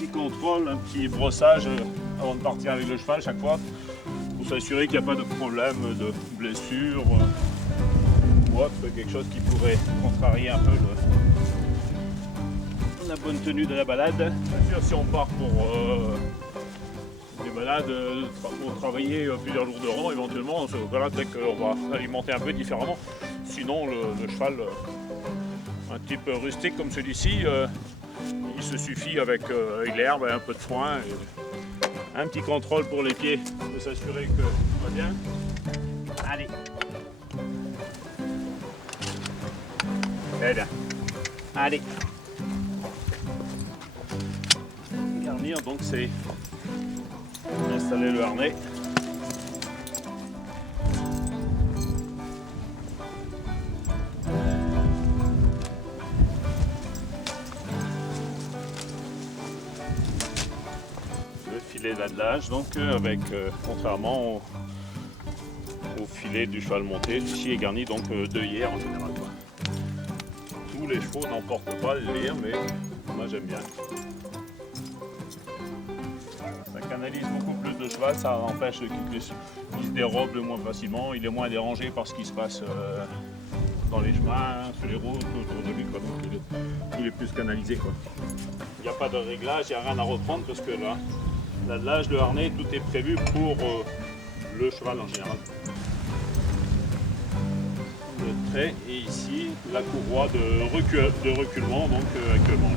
petit contrôle, un petit brossage avant de partir avec le cheval chaque fois, pour s'assurer qu'il n'y a pas de problème de blessure ou autre, quelque chose qui pourrait contrarier un peu la bonne tenue de la balade. Bien sûr, si on part pour des balades pour travailler plusieurs jours de rang, éventuellement, voilà, peut-être qu'on va alimenter un peu différemment. Sinon, le cheval, un type rustique comme celui-ci, il se suffit avec l'herbe et un peu de foin. Et un petit contrôle pour les pieds, de s'assurer que tout va bien. Allez. Très bien. Allez. Garnir, donc c'est installer le harnais. Le filet d'attelage, donc avec, contrairement au filet du cheval monté, celui-ci est garni donc d'œillères en général. Tous les chevaux n'emportent pas le lire, mais moi j'aime bien. Ça canalise beaucoup plus le cheval, ça empêche qu'il se dérobe le moins facilement, il est moins dérangé par ce qui se passe dans les chemins, sur les routes, autour de lui, quoi. Donc il est plus canalisé, quoi. Il n'y a pas de réglage, il n'y a rien à reprendre parce que là, l'attelage, le harnais, tout est prévu pour le cheval en général. Le trait et ici la courroie de reculement, donc actuellement,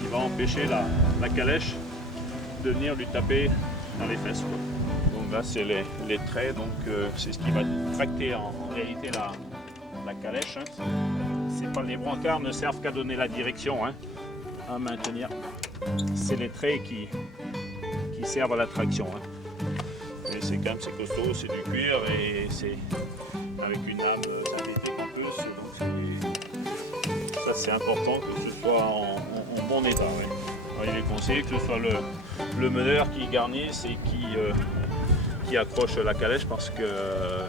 qui va empêcher la calèche de venir lui taper dans les fesses, quoi. Donc là c'est les traits, donc c'est ce qui va tracter en réalité la calèche, hein. C'est pas, les brancards ne servent qu'à donner la direction, hein, à maintenir. C'est les traits qui servent à la traction, hein. Et c'est quand même, c'est costaud, c'est du cuir et c'est avec une lame synthétique en plus, donc ça c'est important que ce soit en bon état, ouais. Alors, il est conseillé que ce soit le meneur qui garnisse et qui accroche la calèche, parce que le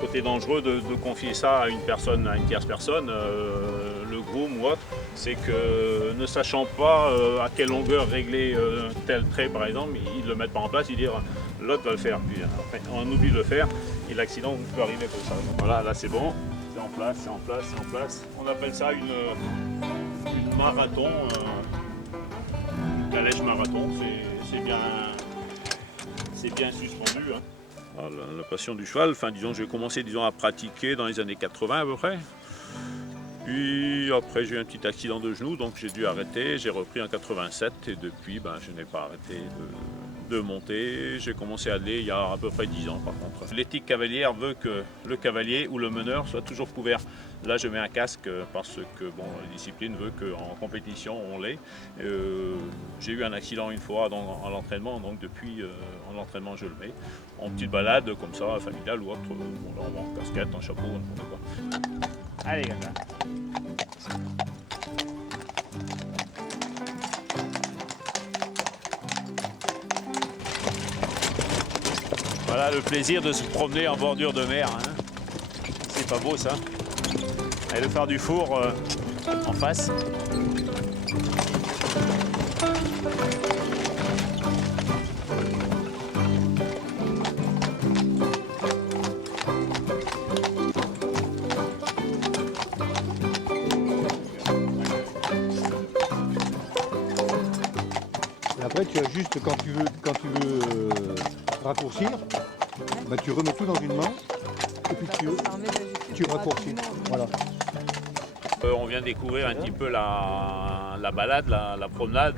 côté dangereux de confier ça à une personne, à une tierce personne, le groom ou autre, c'est que ne sachant pas à quelle longueur régler tel trait par exemple, ils ne le mettent pas en place, ils disent l'autre va le faire, puis après on oublie de le faire et l'accident peut arriver comme ça. Donc, voilà, là c'est bon, c'est en place, c'est en place, c'est en place. On appelle ça une marathon, une calèche marathon, c'est bien suspendu, hein. Alors, la passion du cheval, enfin disons, j'ai commencé à pratiquer dans les années 80 à peu près. Puis après j'ai eu un petit accident de genou, donc j'ai dû arrêter, j'ai repris en 87 et depuis je n'ai pas arrêté de monter. J'ai commencé à aller il y a à peu près 10 ans par contre. L'éthique cavalière veut que le cavalier ou le meneur soit toujours couvert. Là je mets un casque parce que la discipline veut qu'en compétition on l'ait. J'ai eu un accident une fois en l'entraînement, donc depuis en entraînement je le mets. En petite balade comme ça, familiale ou autre, là on va en casquette, en chapeau, n'importe quoi. Allez, gars. Voilà le plaisir de se promener en bordure de mer, hein. C'est pas beau ça. Et le phare du four en face. Après, tu ajustes quand tu veux raccourcir, tu remets tout dans une main et puis tu raccourcis. Voilà. On vient découvrir un petit peu la balade, la promenade.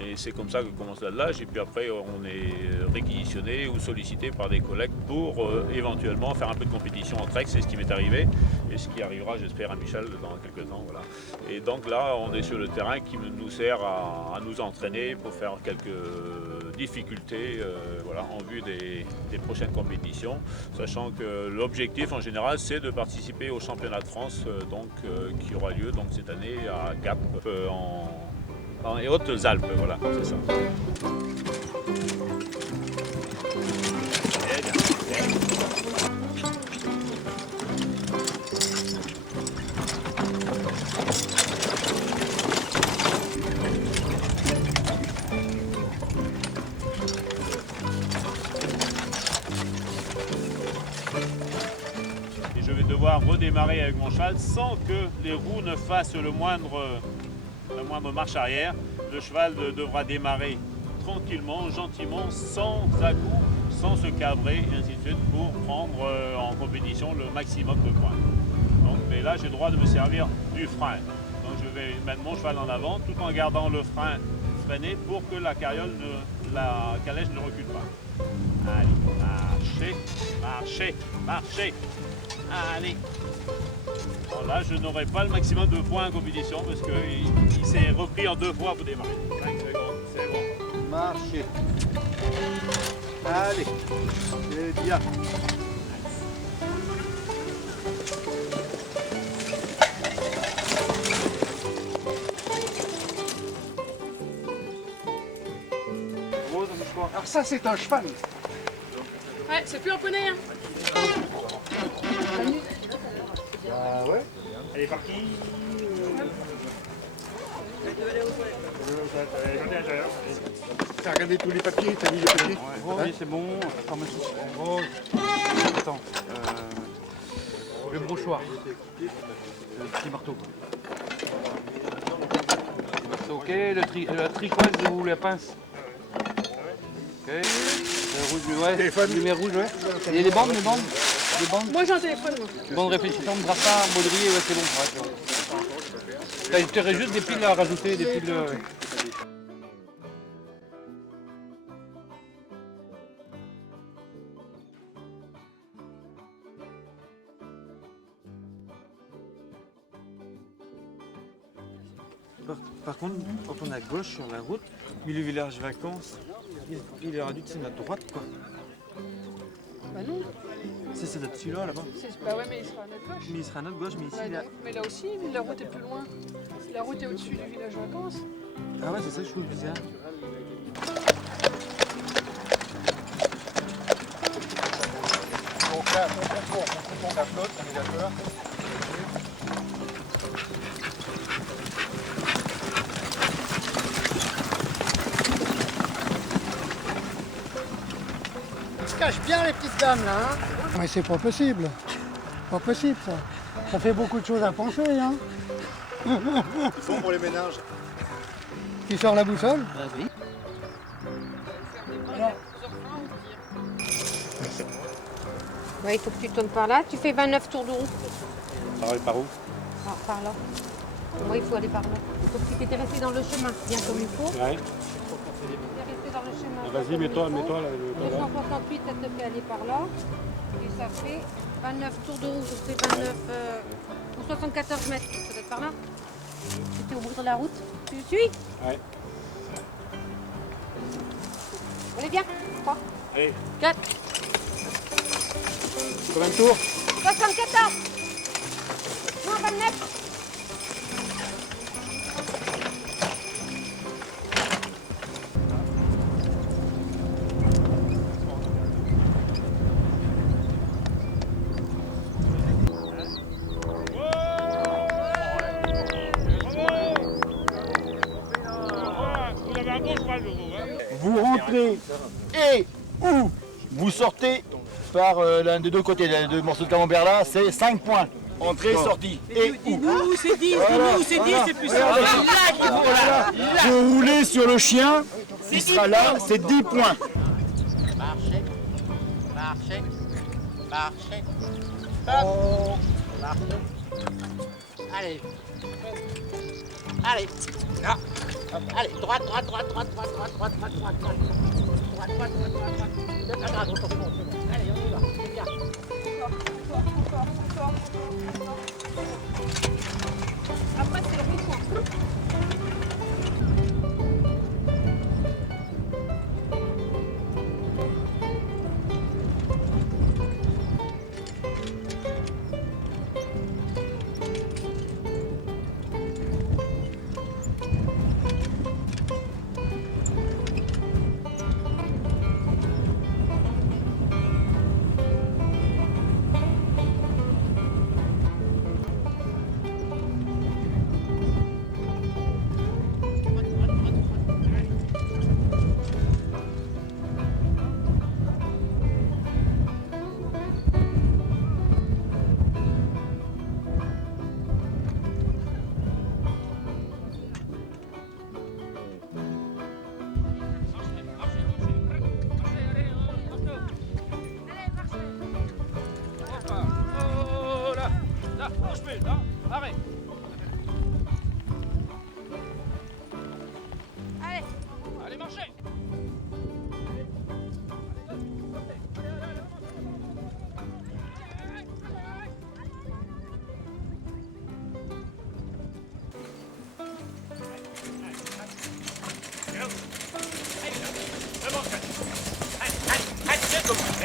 Et c'est comme ça que commence l'attelage. Et puis après, on est réquisitionné ou sollicité par des collègues pour éventuellement faire un peu de compétition en trek. C'est ce qui m'est arrivé et ce qui arrivera, j'espère, à Michel dans quelques temps. Voilà. Et donc là, on est sur le terrain qui nous sert à nous entraîner pour faire quelques difficultés en vue des prochaines compétitions. Sachant que l'objectif en général, c'est de participer au championnat de France qui aura lieu donc, cette année à Gap dans les Hautes-Alpes, voilà, c'est ça. pouvoir redémarrer avec mon cheval sans que les roues ne fassent la moindre marche arrière. Le cheval devra démarrer tranquillement, gentiment, sans à-coups, sans se cabrer, et ainsi de suite, pour prendre en compétition le maximum de points. Donc, mais là, j'ai le droit de me servir du frein. Donc je vais mettre mon cheval en avant tout en gardant le frein freiné pour que la calèche ne recule pas. Allez, marchez, marchez, marchez. Allez. Alors là, je n'aurai pas le maximum de points en compétition parce qu'il s'est repris en 2 fois pour démarrer. 5 secondes, c'est bon. Marchez. Allez, c'est bien. Alors ça, c'est un cheval. Ouais, c'est plus un poney. Hein. Ah ouais. Elle est partie. T'as regardé tous les papiers, t'as mis les papiers. Oui, c'est bon. Attends. Le brochoir. Le petit marteau. Ok, la tricoise ou la pince. Ok. Le rouge, ouais. Téléphone. Lumière rouge, ouais. Et les bandes. Moi j'ai un téléphone. Moi. Bande réfléchissante, brassard, baudrier, ouais, c'est bon. Ouais, c'est bon. T'aurais juste des piles à rajouter, des piles. Par contre, quand on est à gauche sur la route, milieu village vacances, il aurait dû être à droite quoi. Bah non. C'est celui-là là-bas. Bah ouais, mais il sera à notre gauche. Mais il sera à notre gauche, mais ici Ouais, il y a... non. Mais là aussi, la route est plus loin. La route est au-dessus du village vacances. Ah ouais, c'est ça que je trouve bizarre. Donc là, on contourne la flotte, on est d'accord. Se cache bien les petites dames là. Hein. Mais c'est pas possible. Pas possible ça. Ça fait beaucoup de choses à penser. Hein. Ils font pour les ménages. Tu sors la boussole? Oui. Ouais, il faut que tu tournes par là. Tu fais 29 tours de roue. Par où? Par là. Moi, il faut aller par là. Il faut que tu t'étais resté dans le chemin, bien comme il faut. Ouais. Tu es resté dans le chemin. Vas-y, mets-toi là. 268, ça te fait aller par là. Et ça fait 29 tours de roue. Ça fait 29 ou 74 mètres. Ça doit être par là. Tu es au bout de la route. Tu suis? Ouais. Allez, viens. 3, Allez. 4, Combien de tours? 74. Non, 29. Vous rentrez et ou vous sortez par l'un des deux côtés, les deux morceaux de camembert là, c'est 5 points. Entrée, sortie. Et ou. C'est 10, c'est plus ça. Vous roulez sur le chien, il sera là, c'est 10 points. Marchez. Oh. Allez. Allez, droite. Allez, on y va, c'est bien. Après, c'est le rond-point.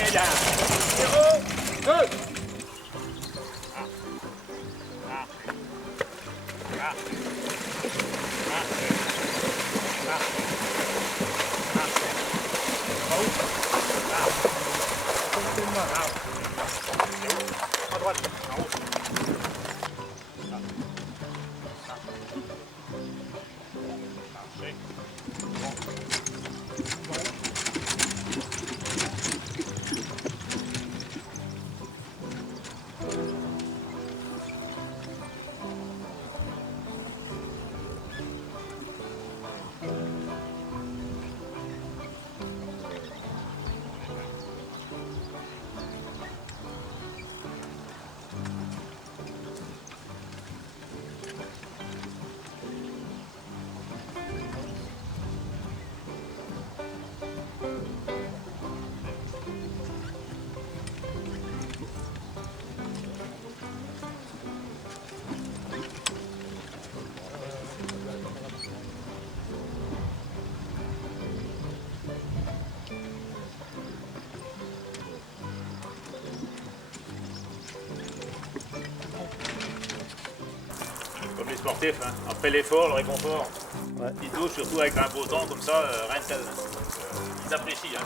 Et là. 0, 2. À droite, en haut. Parfait. Comme les sportifs, hein. Après l'effort, le réconfort. Ouais. Ils douchent surtout avec un beau temps comme ça, rien de tel. Ils apprécient. Hein.